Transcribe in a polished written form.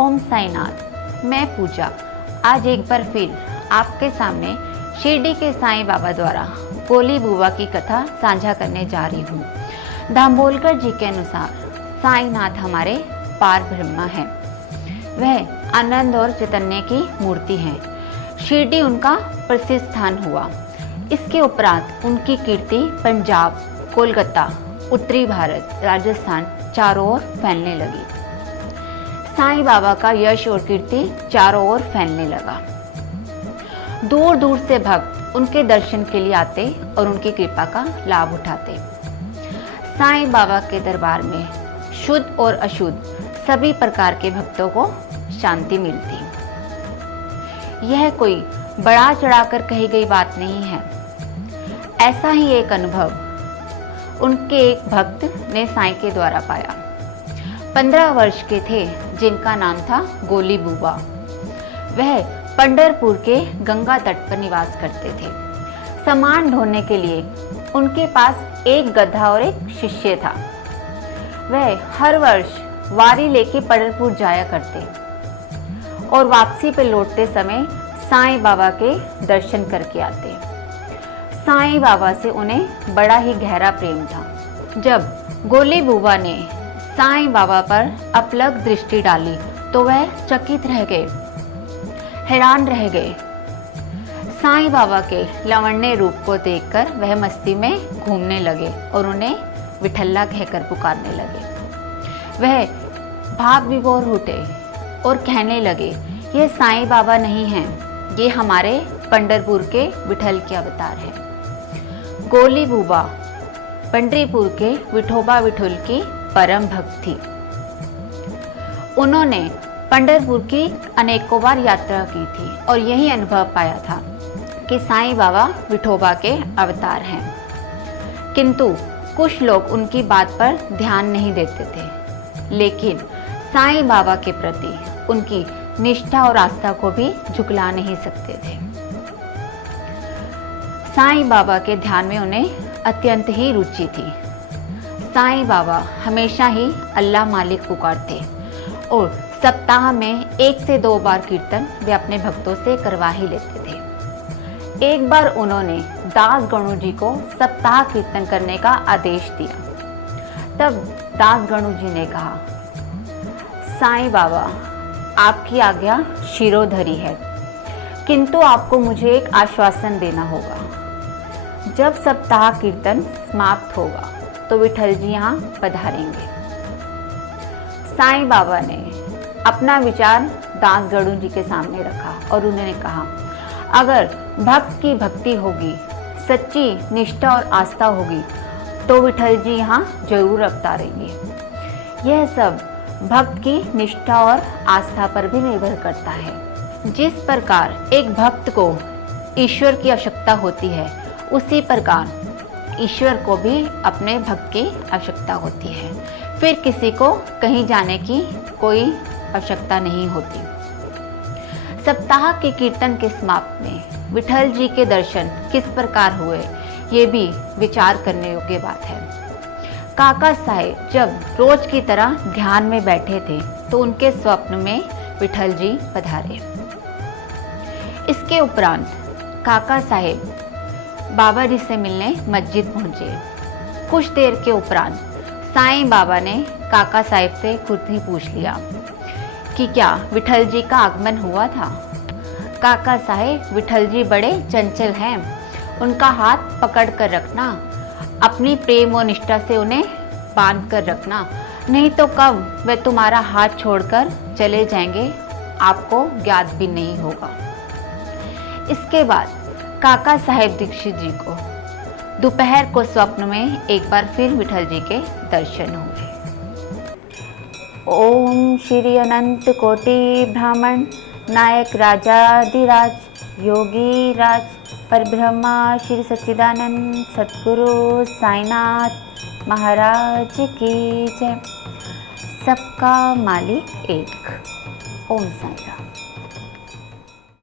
ओम साईनाथ, मैं पूजा आज एक बार फिर आपके सामने शिरडी के साईं बाबा द्वारा गोली बुबा की कथा साझा करने जा रही हूँ। दामोदर जी के अनुसार साईनाथ हमारे पार ब्रह्मा है। वह आनंद और चैतन्य की मूर्ति है। शिरडी उनका प्रसिद्ध स्थान हुआ। इसके उपरांत उनकी कीर्ति पंजाब, कोलकाता, उत्तरी भारत, राजस्थान चारों ओर फैलने लगी। साईं बाबा का यश और कीर्ति चारों ओर फैलने लगा। दूर दूर से भक्त उनके दर्शन के लिए आते और उनकी कृपा का लाभ उठाते। साईं बाबा के दरबार में शुद्ध और अशुद्ध सभी प्रकार के भक्तों को शांति मिलती। यह कोई बड़ा चढ़ाकर कही गई बात नहीं है। ऐसा ही एक अनुभव उनके एक भक्त ने साईं के द्वारा पाया। 15 वर्ष के थे, जिनका नाम था गोली बुबा। वह पंढरपुर के गंगा तट पर निवास करते थे। सामान ढोने के लिए उनके पास एक गधा और एक शिष्य था। वह हर वर्ष वारी लेके पंढरपुर जाया करते और वापसी पे लौटते समय साईं बाबा के दर्शन करके आते। साईं बाबा से उन्हें बड़ा ही गहरा प्रेम था। जब गोली बुबा ने साईं बाबा पर अपलक दृष्टि डाली तो वह चकित रह गए, हैरान रह गए। साईं बाबा के लावण्य रूप को देखकर वह मस्ती में घूमने लगे और उन्हें विठल्ला कहकर पुकारने लगे। वह भाव विभोर उठे और कहने लगे, ये साईं बाबा नहीं हैं, ये हमारे पंढरपुर के विठल के अवतार हैं। गोली बुबा पंढरपुर के विठोबा विठुल की परम भक्त थी। उन्होंने पंढरपुर की अनेकों बार यात्रा की थी और यही अनुभव पाया था कि साईं बाबा विठोबा के अवतार हैं। किंतु कुछ लोग उनकी बात पर ध्यान नहीं देते थे, लेकिन साईं बाबा के प्रति उनकी निष्ठा और आस्था को भी झुकला नहीं सकते थे। साईं बाबा के ध्यान में उन्हें अत्यंत ही रुचि थी। साईं बाबा हमेशा ही अल्लाह मालिक पुकारते और सप्ताह में 1 से 2 बार कीर्तन वे अपने भक्तों से करवा ही लेते थे। एक बार उन्होंने दास गणु जी को सप्ताह कीर्तन करने का आदेश दिया। तब दास गणु जी ने कहा, साईं बाबा आपकी आज्ञा शिरोधरी है, किंतु आपको मुझे एक आश्वासन देना होगा। जब सप्ताह कीर्तन समाप्त होगा तो विठल जी यहाँ पधारेंगे। साईं बाबा ने अपना विचार दास गणु जी के सामने रखा और उन्होंने कहा, अगर भक्त की भक्ति होगी, सच्ची निष्ठा और आस्था होगी तो विठल जी यहाँ जरूर अवतारेंगे। यह सब भक्त की निष्ठा और आस्था पर भी निर्भर करता है। जिस प्रकार एक भक्त को ईश्वर की आवश्यकता होती है, उसी प्रकार ईश्वर को भी अपने भक्त की आवश्यकता होती है। फिर किसी को कहीं जाने की कोई आवश्यकता नहीं होती। सप्ताह के कीर्तन के समाप्त में विठल जी के दर्शन किस प्रकार हुए, ये भी विचार करने योग्य बात है। काका साहेब जब रोज की तरह ध्यान में बैठे थे तो उनके स्वप्न में विठल जी पधारे। इसके उपरांत काका साहेब बाबा जी से मिलने मस्जिद पहुंचे। कुछ देर के उपरांत साईं बाबा ने काका साहेब से खुद ही पूछ लिया कि क्या विठल जी का आगमन हुआ था। काका साहेब, विठल जी बड़े चंचल हैं, उनका हाथ पकड़ कर रखना, अपनी प्रेम और निष्ठा से उन्हें बांध कर रखना, नहीं तो कब वे तुम्हारा हाथ छोड़कर चले जाएंगे आपको ज्ञात भी नहीं होगा। इसके बाद काका साहेब दीक्षित जी को दोपहर को स्वप्न में एक बार फिर विठल जी के दर्शन हुए। ओम श्री अनंत कोटि ब्राह्मण नायक राजाधिराज योगी राज परब्रह्मा श्री सच्चिदानंद सद्गुरु साईनाथ महाराज की जय। सबका मालिक एक। ओम साईं राम।